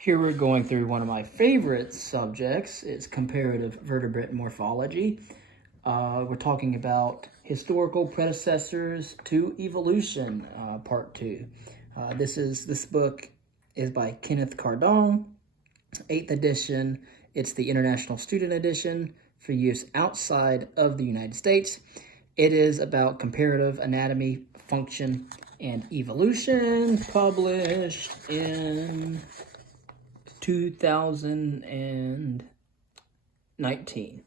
Here we're going through one of my favorite subjects. It's comparative vertebrate morphology. We're talking about historical predecessors to evolution, part 2. This book is by Kenneth Cardone, 8th edition. It's the International Student Edition for use outside of the United States. It is about comparative anatomy, function, and evolution, published in 2019.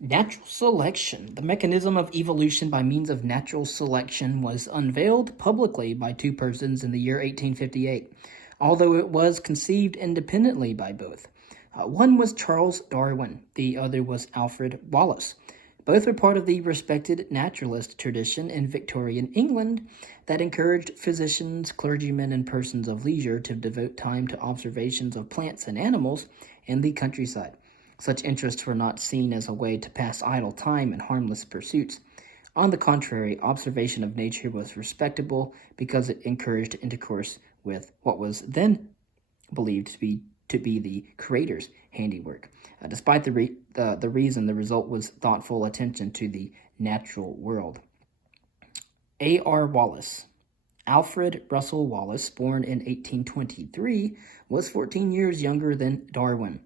Natural selection. The mechanism of evolution by means of natural selection was unveiled publicly by two persons in the year 1858, although it was conceived independently by both. One was Charles Darwin, the other was Alfred Wallace. Both were part of the respected naturalist tradition in Victorian England that encouraged physicians, clergymen, and persons of leisure to devote time to observations of plants and animals in the countryside. Such interests were not seen as a way to pass idle time in harmless pursuits. On the contrary, observation of nature was respectable because it encouraged intercourse with what was then believed to be the Creator's handiwork. Despite the reason, the result was thoughtful attention to the natural world. A.R. Wallace. Alfred Russel Wallace, born in 1823, was 14 years younger than Darwin.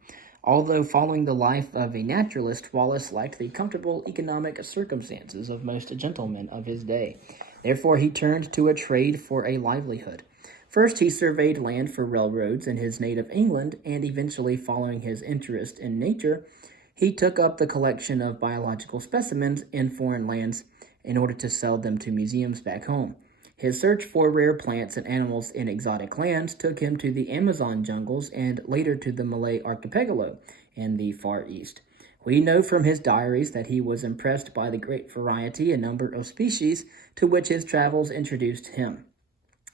Although following the life of a naturalist, Wallace liked the comfortable economic circumstances of most gentlemen of his day. Therefore, he turned to a trade for a livelihood. First, he surveyed land for railroads in his native England, and eventually, following his interest in nature, he took up the collection of biological specimens in foreign lands in order to sell them to museums back home. His search for rare plants and animals in exotic lands took him to the Amazon jungles and later to the Malay Archipelago in the Far East. We know from his diaries that he was impressed by the great variety and number of species to which his travels introduced him.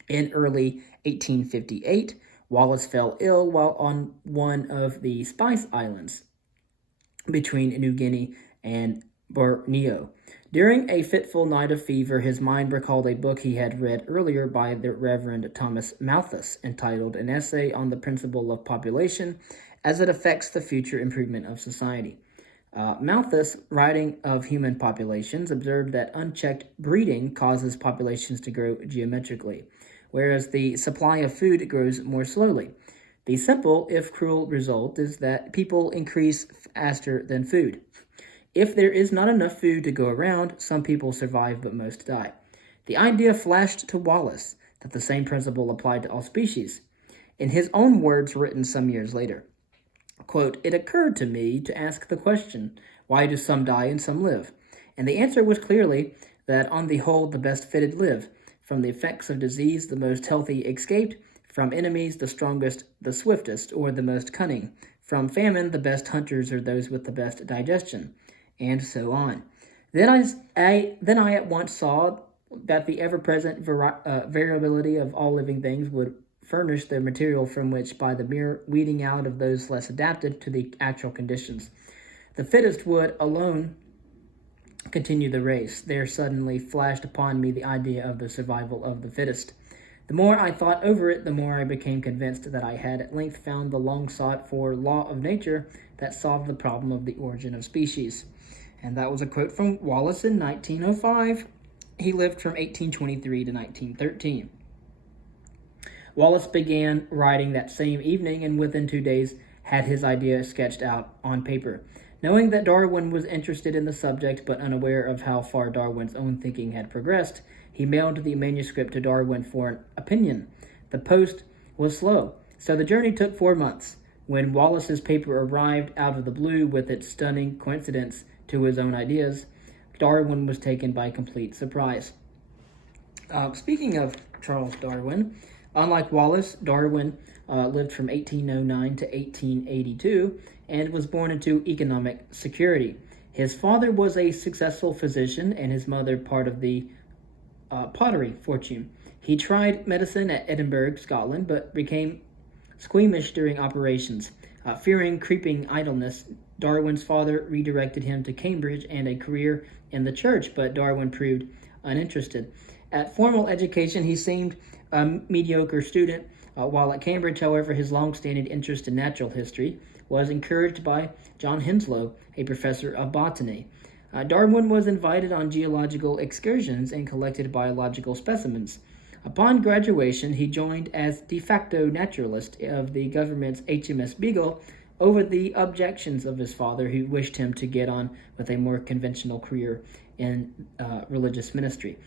In early 1858, Wallace fell ill while on one of the Spice Islands between New Guinea and Borneo. During a fitful night of fever, his mind recalled a book he had read earlier by the Reverend Thomas Malthus, entitled An Essay on the Principle of Population as it Affects the Future Improvement of Society. Malthus, writing of human populations, observed that unchecked breeding causes populations to grow geometrically, whereas the supply of food grows more slowly. The simple, if cruel, result is that people increase faster than food. If there is not enough food to go around, some people survive but most die. The idea flashed to Wallace that the same principle applied to all species. In his own words written some years later, quote, "It occurred to me to ask the question, why do some die and some live? And the answer was clearly that on the whole the best fitted live. From the effects of disease, the most healthy escaped. From enemies, the strongest, the swiftest, or the most cunning. From famine, the best hunters are those with the best digestion," and so on. Then I at once saw that the ever-present variability of all living things would furnish the material from which, by the mere weeding out of those less adapted to the actual conditions, the fittest would alone continue the race. There suddenly flashed upon me the idea of the survival of the fittest. The more I thought over it, the more I became convinced that I had at length found the long-sought-for law of nature that solved the problem of the origin of species. And that was a quote from Wallace in 1905. He lived from 1823 to 1913. Wallace began writing that same evening, and within 2 days had his idea sketched out on paper. Knowing that Darwin was interested in the subject but unaware of how far Darwin's own thinking had progressed, he mailed the manuscript to Darwin for an opinion. The post was slow, so the journey took 4 months. When Wallace's paper arrived out of the blue with its stunning coincidence to his own ideas, Darwin was taken by complete surprise. Speaking of Charles Darwin, unlike Wallace, Darwin lived from 1809 to 1882 and was born into economic security. His father was a successful physician and his mother part of the pottery fortune. He tried medicine at Edinburgh, Scotland, but became squeamish during operations. Fearing creeping idleness, Darwin's father redirected him to Cambridge and a career in the church, but Darwin proved uninterested. At formal education, he seemed a mediocre student. While at Cambridge, however, his long-standing interest in natural history was encouraged by John Henslow, a professor of botany. Darwin was invited on geological excursions and collected biological specimens. Upon graduation, he joined as de facto naturalist of the government's HMS Beagle over the objections of his father, who wished him to get on with a more conventional career in religious ministry.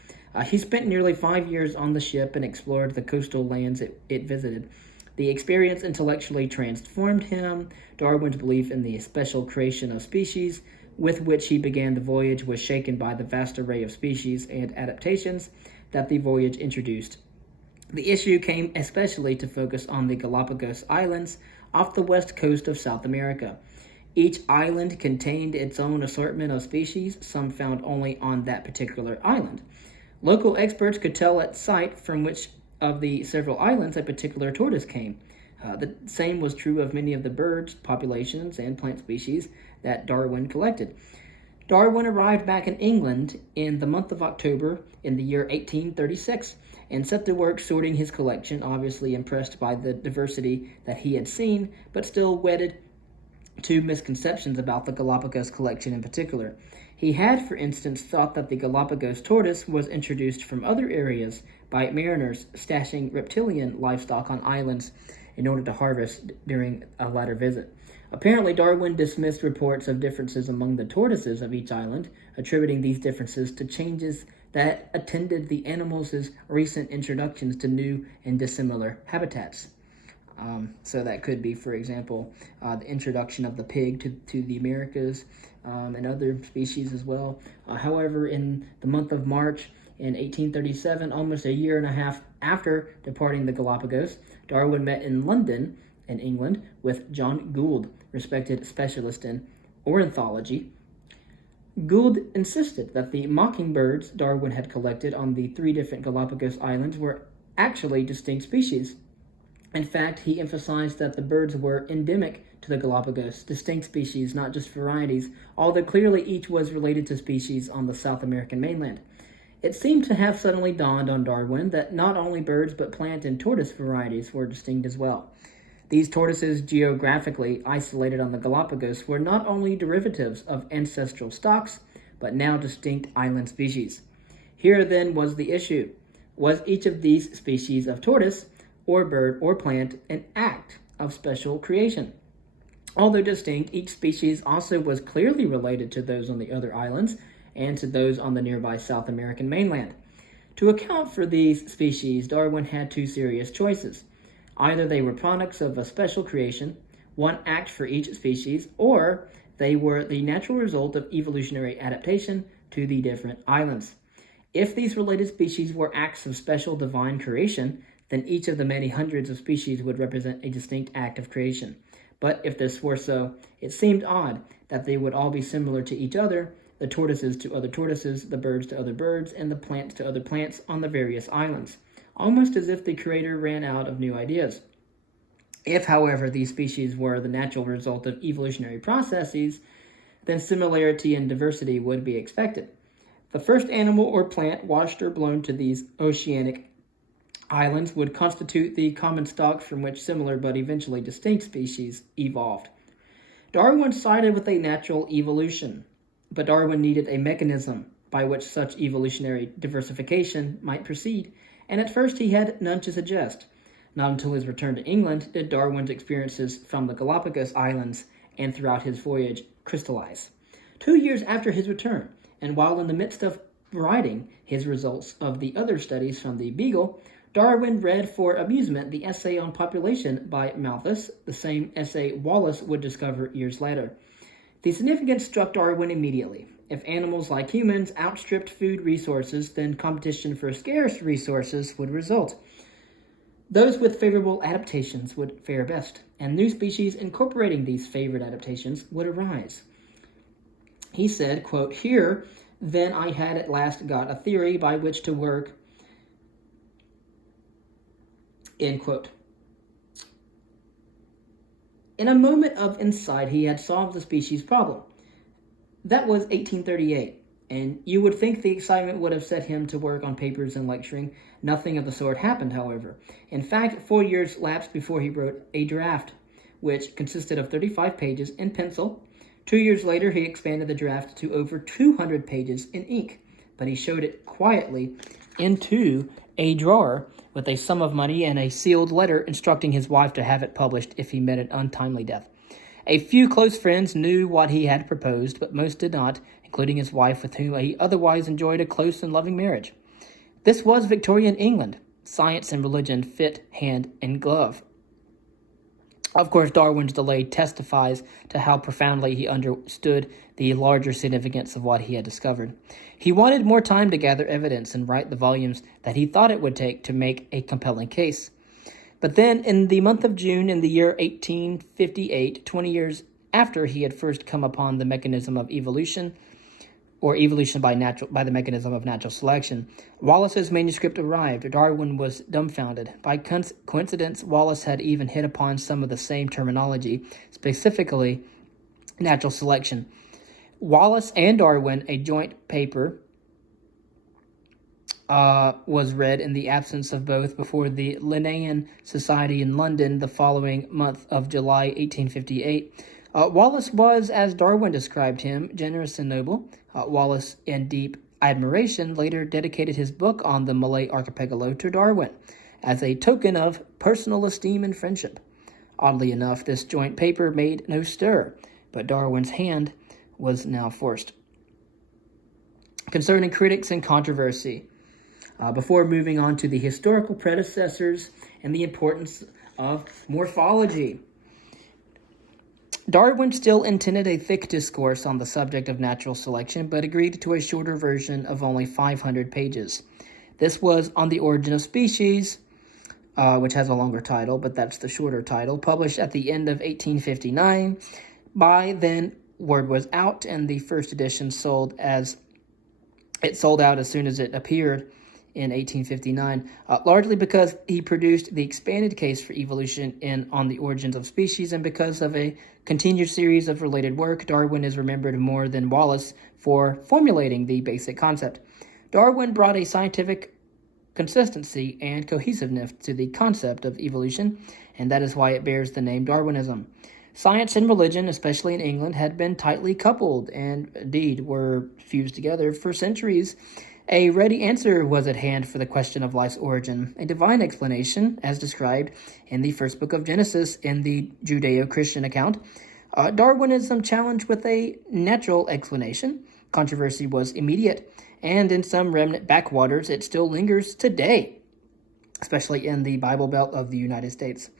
He spent nearly 5 years on the ship and explored the coastal lands it visited. The experience intellectually transformed him. Darwin's belief in the special creation of species with which he began the voyage was shaken by the vast array of species and adaptations that the voyage introduced. The issue came especially to focus on the Galapagos Islands off the west coast of South America. Each island contained its own assortment of species, some found only on that particular island. Local experts could tell at sight from which of the several islands a particular tortoise came. The same was true of many of the birds, populations, and plant species that Darwin collected. Darwin arrived back in England in the month of October in the year 1836 and set to work sorting his collection, obviously impressed by the diversity that he had seen, but still wedded to misconceptions about the Galapagos collection in particular. He had, for instance, thought that the Galapagos tortoise was introduced from other areas by mariners stashing reptilian livestock on islands in order to harvest during a latter visit. Apparently, Darwin dismissed reports of differences among the tortoises of each island, attributing these differences to changes that attended the animals' recent introductions to new and dissimilar habitats. So that could be, for example, the introduction of the pig to the Americas and other species as well. However, in the month of March in 1837, almost a year and a half after departing the Galapagos, Darwin met in London, in England, with John Gould, respected specialist in ornithology. Gould insisted that the mockingbirds Darwin had collected on the 3 different Galapagos Islands were actually distinct species. In fact, he emphasized that the birds were endemic to the Galapagos, distinct species, not just varieties, although clearly each was related to species on the South American mainland. It seemed to have suddenly dawned on Darwin that not only birds but plant and tortoise varieties were distinct as well. These tortoises, geographically isolated on the Galapagos, were not only derivatives of ancestral stocks, but now distinct island species. Here then was the issue. Was each of these species of tortoise, or bird, or plant an act of special creation? Although distinct, each species also was clearly related to those on the other islands and to those on the nearby South American mainland. To account for these species, Darwin had 2 serious choices. Either they were products of a special creation, one act for each species, or they were the natural result of evolutionary adaptation to the different islands. If these related species were acts of special divine creation, then each of the many hundreds of species would represent a distinct act of creation. But if this were so, it seemed odd that they would all be similar to each other, the tortoises to other tortoises, the birds to other birds, and the plants to other plants on the various islands, almost as if the creator ran out of new ideas. If, however, these species were the natural result of evolutionary processes, then similarity and diversity would be expected. The first animal or plant washed or blown to these oceanic islands would constitute the common stock from which similar but eventually distinct species evolved. Darwin sided with a natural evolution, but Darwin needed a mechanism by which such evolutionary diversification might proceed, and at first he had none to suggest. Not until his return to England did Darwin's experiences from the Galapagos Islands and throughout his voyage crystallize. 2 years after his return, and while in the midst of writing his results of the other studies from the Beagle, Darwin read for amusement the essay on population by Malthus, the same essay Wallace would discover years later. The significance struck Darwin immediately. If animals like humans outstripped food resources, then competition for scarce resources would result. Those with favorable adaptations would fare best, and new species incorporating these favored adaptations would arise. He said, quote, "Here, then I had at last got a theory by which to work," end quote. In a moment of insight, he had solved the species problem. That was 1838, and you would think the excitement would have set him to work on papers and lecturing. Nothing of the sort happened, however. In fact, 4 years lapsed before he wrote a draft, which consisted of 35 pages in pencil. 2 years later, he expanded the draft to over 200 pages in ink, but he showed it quietly into a drawer with a sum of money and a sealed letter instructing his wife to have it published if he met an untimely death. A few close friends knew what he had proposed, but most did not, including his wife, with whom he otherwise enjoyed a close and loving marriage. This was Victorian England. Science and religion fit hand in glove. Of course, Darwin's delay testifies to how profoundly he understood the larger significance of what he had discovered. He wanted more time to gather evidence and write the volumes that he thought it would take to make a compelling case. But then, in the month of June in the year 1858, 20 years after he had first come upon the mechanism of evolution, or evolution by the mechanism of natural selection, Wallace's manuscript arrived. Darwin was dumbfounded. By coincidence, Wallace had even hit upon some of the same terminology, specifically natural selection. Wallace and Darwin, a joint paper, was read in the absence of both before the Linnean Society in London the following month of July 1858. Wallace was, as Darwin described him, generous and noble. Wallace, in deep admiration, later dedicated his book on the Malay Archipelago to Darwin as a token of personal esteem and friendship. Oddly enough, this joint paper made no stir, but Darwin's hand was now forced. Concerning critics and controversy, before moving on to the historical predecessors and the importance of morphology, Darwin still intended a thick discourse on the subject of natural selection, but agreed to a shorter version of only 500 pages. This was On the Origin of Species, which has a longer title, but that's the shorter title, published at the end of 1859. By then, word was out, and the first edition sold out as soon as it appeared in 1859, largely because he produced the expanded case for evolution in On the Origins of Species, and because of a continued series of related work. Darwin is remembered more than Wallace for formulating the basic concept. Darwin brought a scientific consistency and cohesiveness to the concept of evolution, and that is why it bears the name Darwinism. Science and religion, especially in England, had been tightly coupled and indeed were fused together for centuries. A ready answer was at hand for the question of life's origin, a divine explanation, as described in the first book of Genesis in the Judeo-Christian account. Darwinism challenged with a natural explanation. Controversy was immediate, and in some remnant backwaters it still lingers today, especially in the Bible Belt of the United States.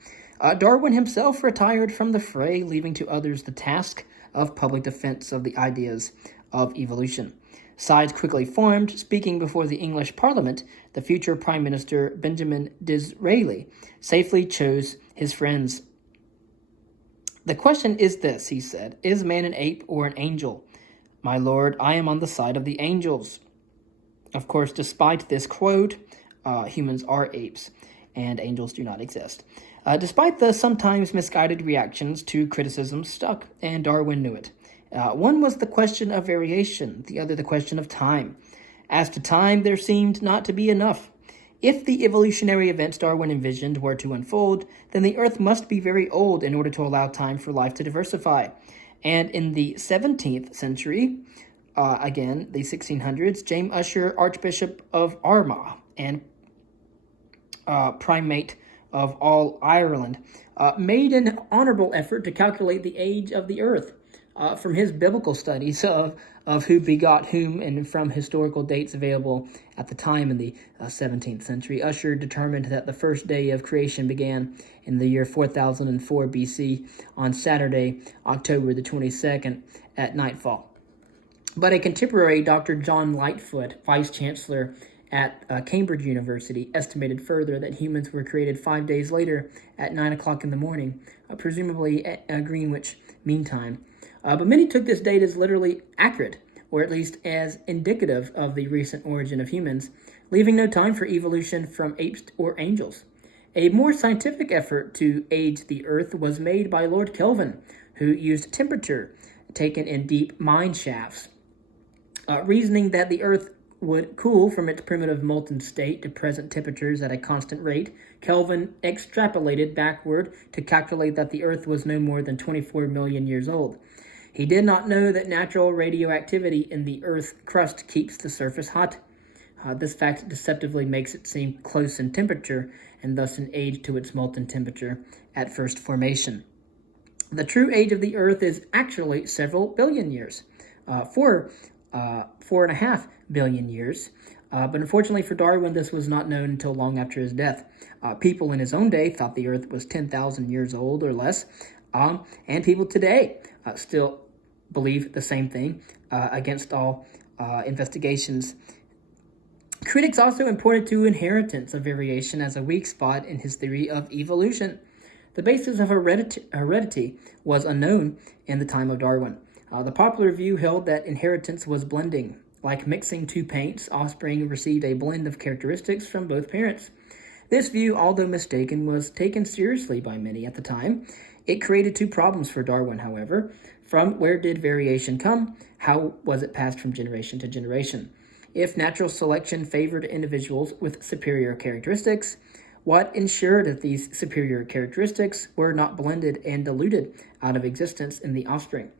Darwin himself retired from the fray, leaving to others the task of public defense of the ideas of evolution. Sides quickly formed. Speaking before the English Parliament, the future Prime Minister Benjamin Disraeli safely chose his friends. "The question is this," he said, "is man an ape or an angel? My lord, I am on the side of the angels." Of course, despite this quote, humans are apes, and angels do not exist. Despite the sometimes misguided reactions to criticism stuck, and Darwin knew it. One was the question of variation, the other the question of time. As to time, there seemed not to be enough. If the evolutionary events Darwin envisioned were to unfold, then the Earth must be very old in order to allow time for life to diversify. And in the 17th century, again, the 1600s, James Ussher, Archbishop of Armagh and Primate of all Ireland, made an honorable effort to calculate the age of the Earth. From his biblical studies of who begot whom and from historical dates available at the time in the 17th century, Ussher determined that the first day of creation began in the year 4004 BC on Saturday, October the 22nd at nightfall. But a contemporary, Dr. John Lightfoot, Vice-Chancellor at Cambridge University, estimated further that humans were created 5 days later at 9 o'clock in the morning, presumably at Greenwich Mean Time. But many took this date as literally accurate, or at least as indicative of the recent origin of humans, leaving no time for evolution from apes or angels. A more scientific effort to age the Earth was made by Lord Kelvin, who used temperature taken in deep mine shafts reasoning that the Earth would cool from its primitive molten state to present temperatures at a constant rate, Kelvin extrapolated backward to calculate that the Earth was no more than 24 million years old. He did not know that natural radioactivity in the Earth's crust keeps the surface hot. This fact deceptively makes it seem close in temperature and thus in age to its molten temperature at first formation. The true age of the Earth is actually several billion years, 4.5 billion years. But unfortunately for Darwin, this was not known until long after his death. People in his own day thought the Earth was 10,000 years old or less, and people today still believe the same thing against all investigations. Critics also pointed to inheritance of variation as a weak spot in his theory of evolution. The basis of heredity was unknown in the time of Darwin. The popular view held that inheritance was blending. Like mixing two paints, offspring received a blend of characteristics from both parents. This view, although mistaken, was taken seriously by many at the time. It created two problems for Darwin, however. From where did variation come? How was it passed from generation to generation? If natural selection favored individuals with superior characteristics, what ensured that these superior characteristics were not blended and diluted out of existence in the offspring?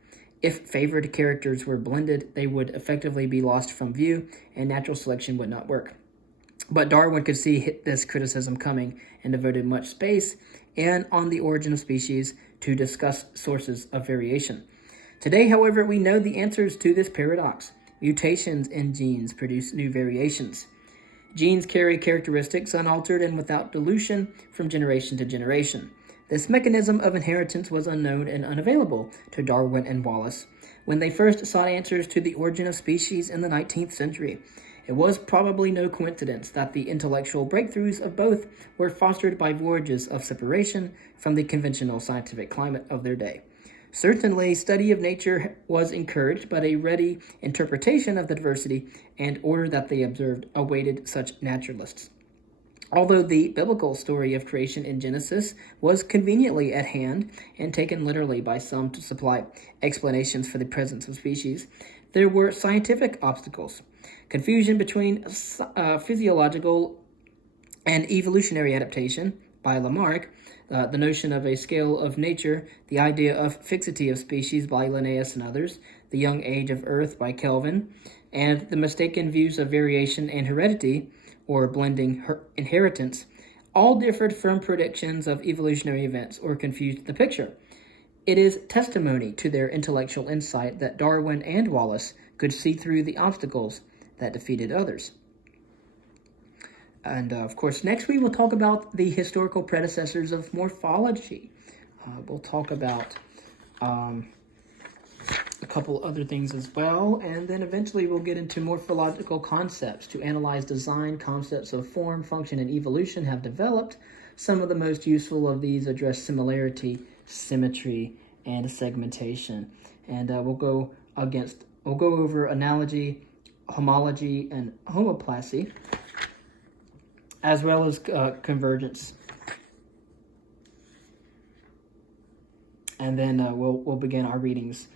If favored characters were blended, they would effectively be lost from view, and natural selection would not work. But Darwin could see this criticism coming and devoted much space and On the Origin of Species to discuss sources of variation. Today, however, we know the answers to this paradox. Mutations in genes produce new variations. Genes carry characteristics unaltered and without dilution from generation to generation. This mechanism of inheritance was unknown and unavailable to Darwin and Wallace when they first sought answers to the origin of species in the 19th century. It was probably no coincidence that the intellectual breakthroughs of both were fostered by voyages of separation from the conventional scientific climate of their day. Certainly, study of nature was encouraged, but a ready interpretation of the diversity and order that they observed awaited such naturalists. Although the biblical story of creation in Genesis was conveniently at hand and taken literally by some to supply explanations for the presence of species, there were scientific obstacles. Confusion between physiological and evolutionary adaptation by Lamarck, the notion of a scale of nature, the idea of fixity of species by Linnaeus and others, the young age of Earth by Kelvin, and the mistaken views of variation and heredity, or blending inheritance, all differed from predictions of evolutionary events or confused the picture. It is testimony to their intellectual insight that Darwin and Wallace could see through the obstacles that defeated others. And of course, next we will talk about the historical predecessors of morphology. We'll talk about a couple other things as well, and then eventually we'll get into morphological concepts to analyze design. Concepts of form, function, and evolution have developed. Some of the most useful of these address similarity, symmetry, and segmentation. And we'll go over analogy, homology, and homoplasy, as well as convergence. And then we'll begin our readings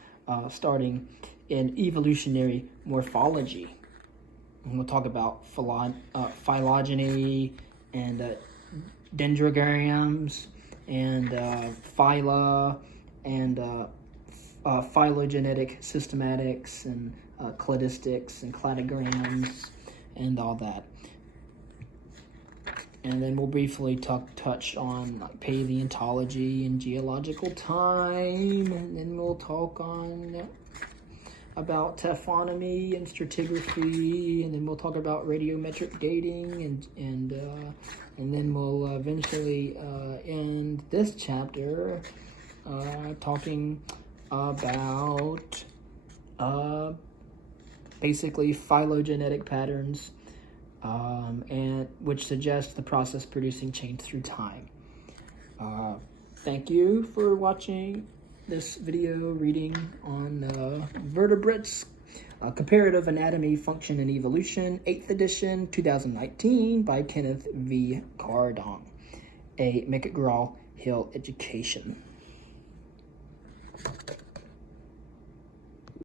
starting in evolutionary morphology. And we'll talk about phylogeny and dendrograms and phyla and phylogenetic systematics and cladistics and cladograms and all that. And then we'll briefly touch on paleontology and geological time, and then we'll talk on about taphonomy and stratigraphy, and then we'll talk about radiometric dating, and then we'll eventually end this chapter talking about basically phylogenetic patterns, and which suggests the process producing change through time. Thank you for watching this video reading on vertebrates, Comparative Anatomy, Function, and Evolution, 8th edition, 2019, by Kenneth V. Cardong, a McGraw-Hill education.